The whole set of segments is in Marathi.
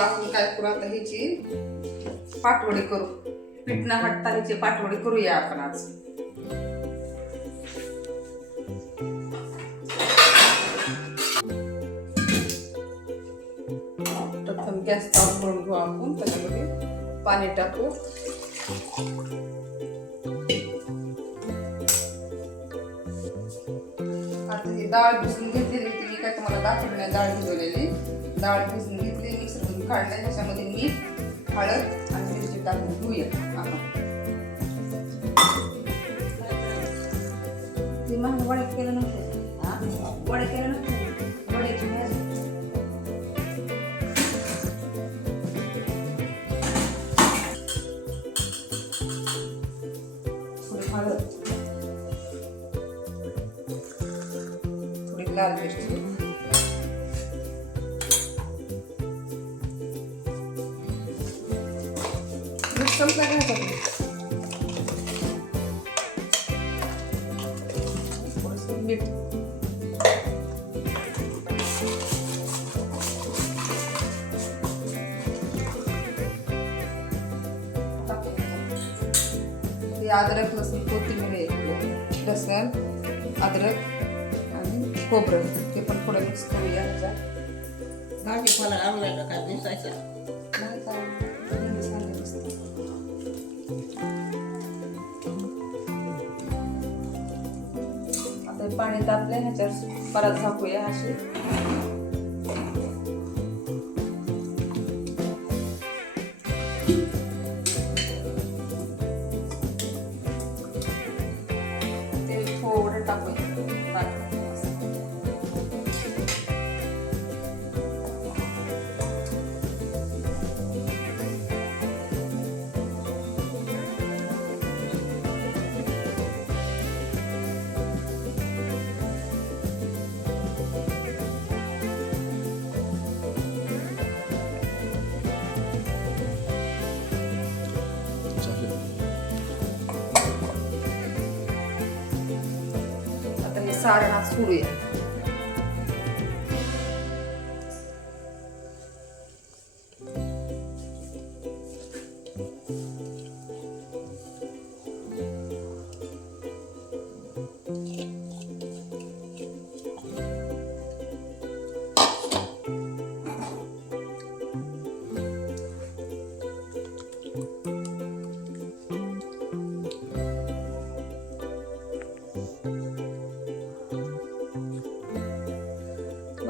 आपण काय करू आता ह्याची पाटवडी करू. पीठ न हटता ह्याची पाटवडी करूया आपण आज. प्रथम गॅस चालू करून घेऊ आपण. त्याच्यामध्ये पाणी टाकू. आता ही डाळ भिजून घेतलेली होती मी, काय तुम्हाला दाखवली नाही. डाळ भिजवलेली डाळ भिजून घेतली, मिक्सरमधून काढले. त्याच्यामध्ये मीठ, हळद आणि मिरची टाकून घेऊया आपण. ती मग वडे केलं नव्हतं. वडे केलं नव्हतं. वड्याची भाजी. थोडी हळद, थोडी लाल मिरची, संपला घ्यायचा. थोडंसं मीठ, अद्रक लसूण कोथिंबीर, लसूण अद्रक आणि खोबरं ते पण थोडं मिक्स करूया. ह्याच्यात भाजीपाला आवडायला का काय दिसायचं. नाही काय सांगितलं असतं. आता पाणी तापले, ह्याच्यावर परत झाकूया असे. तेल थोडं टाकूया. आता हे सारण आज सोडूया.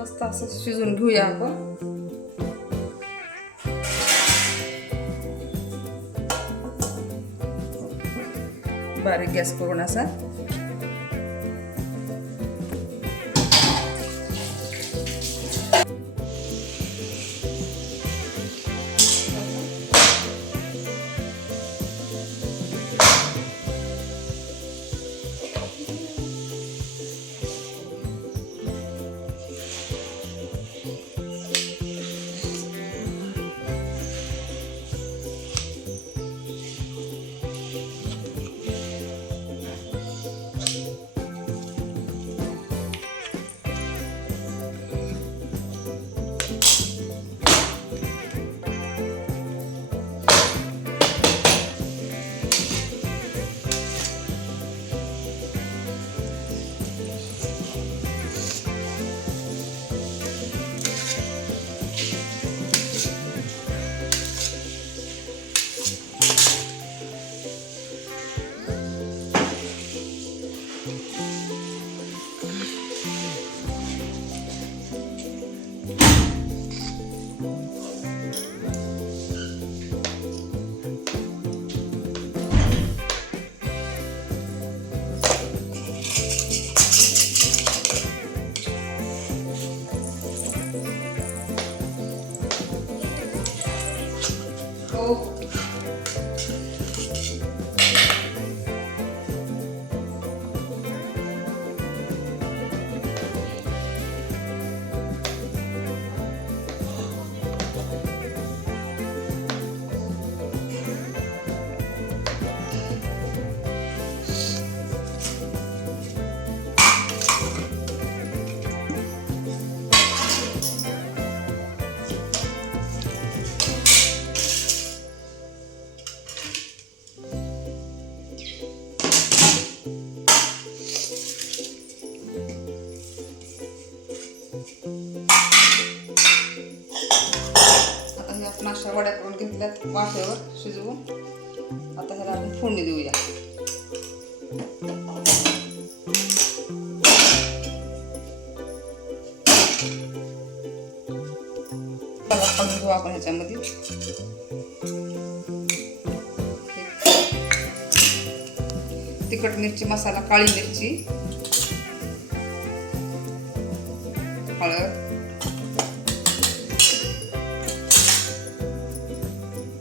मस्त असं शिजून घेऊया आपण. बारीक गॅस करून असा. अशा वड्या करून घेतल्यात वाफेवर शिजवून. आता ह्याला आपण फोडणी देऊया. काढून घेऊ आपण ह्याच्यामध्ये. तिखट मिरची मसाला, काळी मिरची, हळद,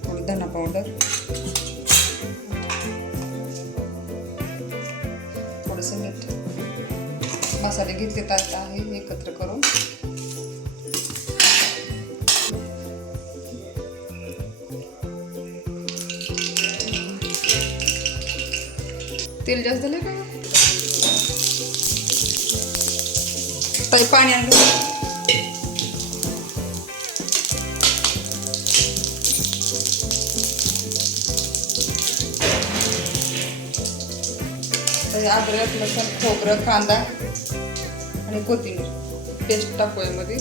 थोडी धना पावडर, थोडंसं मीठ. मसाले घेतले तर आहे एकत्र करून. तेल जास्त झालं का ताई? पाणी आणलं. अद्रक, लसूण, खोबरं, कांदा आणि कोथिंबीर पेस्ट टाकू यामध्ये.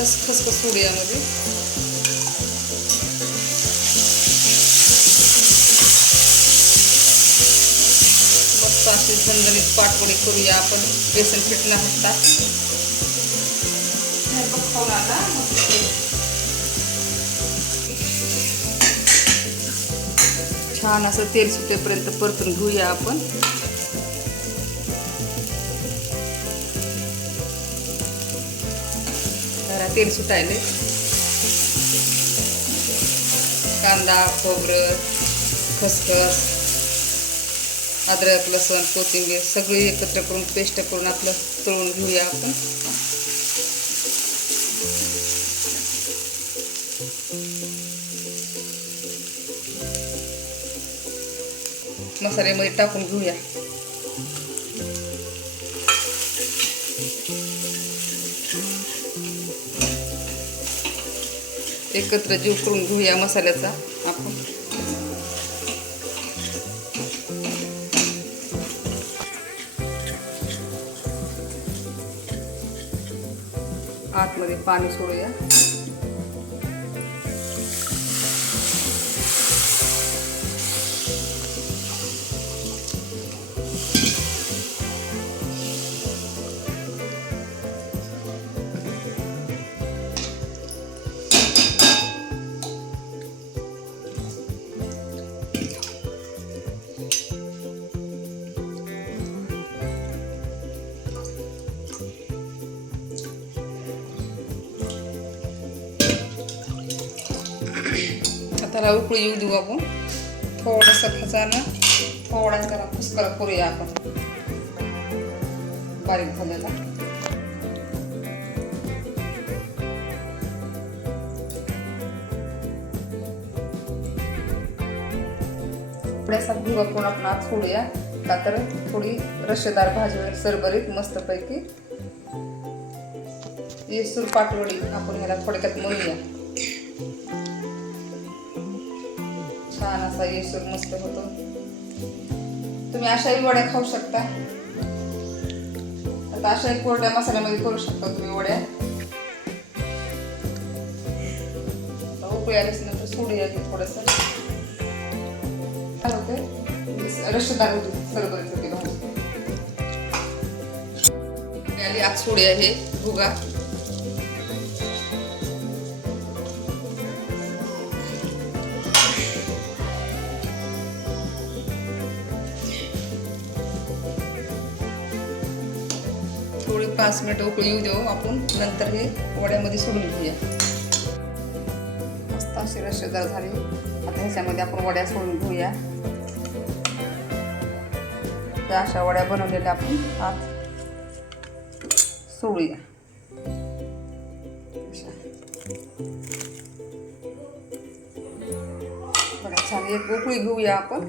खसखस सोडू यामध्ये. मस्त अशी झणझणीत पाटवडी करूया आपण. बेसन पीठ न घालता खाऊन आता छान असं तेल सुटेपर्यंत परतून घेऊया आपण. तेल सुटायले. कांदा, खोबरं, खसखस, अद्रक, लसूण, कोथिंबीर सगळी एकत्र करून पेस्ट करून आपलं तळून घेऊया आपण. मसाल्यामध्ये टाकून घेऊया. एकत्र जीव करून घेऊया मसाल्याचा आपण. आतमध्ये पाणी सोडूया. त्याला उकळी येऊ देऊ आपण. थोडंसं खचानं थोडा जरा खुसकरा करूया आपण बारीक झालेला. थोड्यासा भुगा करून आपण आत सोडूया. का तर थोडी रश्शेदार भाजी सरभरीत मस्तपैकी येसूर पाटवडी आपण ह्याला थोडक्यात मळूया. छान असा येसूर मस्त होतो. तुम्ही अशाही वड्या खाऊ शकता. आता अशाही कोरड्या मसाल्यामध्ये करू शकता तुम्ही वड्या. उकळी आल्यास नंतर सोडूया थोडंसं. काय होते रश्शेदार होते सरभरीत होते भाजी. आत सोडूया हे भुगा. थोडी 5 मिनिटं उकळी येऊ देऊ आपण. नंतर हे वड्यामध्ये सोडून घेऊया. मस्त अशी रश्शेदार झाली. आता ह्याच्यामध्ये आपण वड्या सोडून घेऊया. त्या अशा वड्या बनवलेल्या आपण आत सोडूया. छान एक उकळी घेऊया आपण.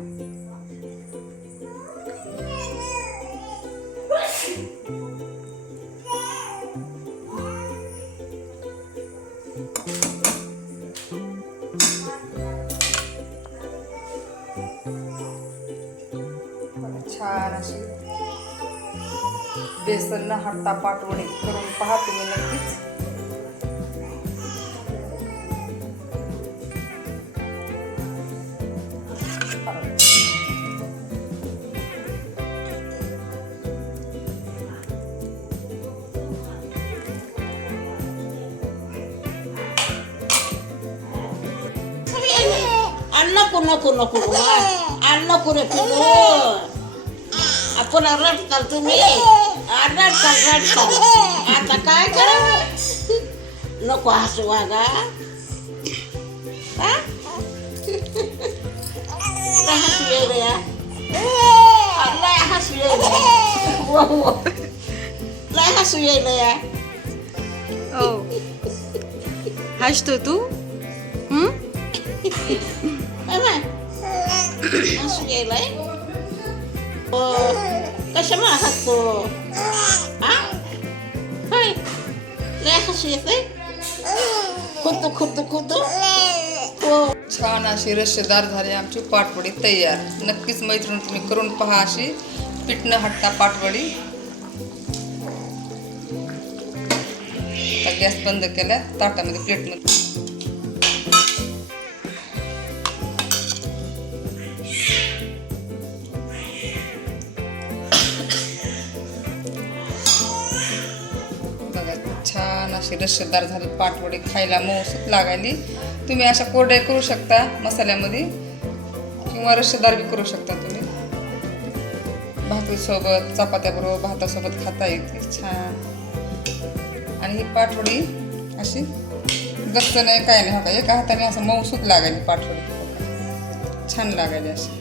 छान अशी बेसन न हटता पाटवडी करून पहा तुम्ही नक्कीच. नको नको नको नको रे आपण रडताल तुम्ही रडताल आता काय करावं नको हसू वागा हसू येईल लय हसू येईल लय हसू येईल या हसतो तू हसू यायलाय कशाला हसतो लय हसू येतंय खुद छान अशी रस्सेदार झाली आमची पाटवडी तयार. नक्कीच मैत्रीण तुम्ही करून पहा अशी पीठ न हटता पाटवडी. गॅस बंद केला ताटामध्ये प्लेटमध्ये. छान अशी रस्सेदार झाली पाटवडी खायला मऊसूत लागायली. तुम्ही अशा कोरड्या करू शकता मसाल्यामध्ये किंवा रस्सेदार बी करू शकता तुम्ही. भाकरीसोबत चपात्याबरोबर भातासोबत खाता येते छान. आणि ही पाटवडी अशी गच्च नाही काय नाही हो का एका हाताने असं मऊसूत लागायली पाटवडी छान लागायली अशी.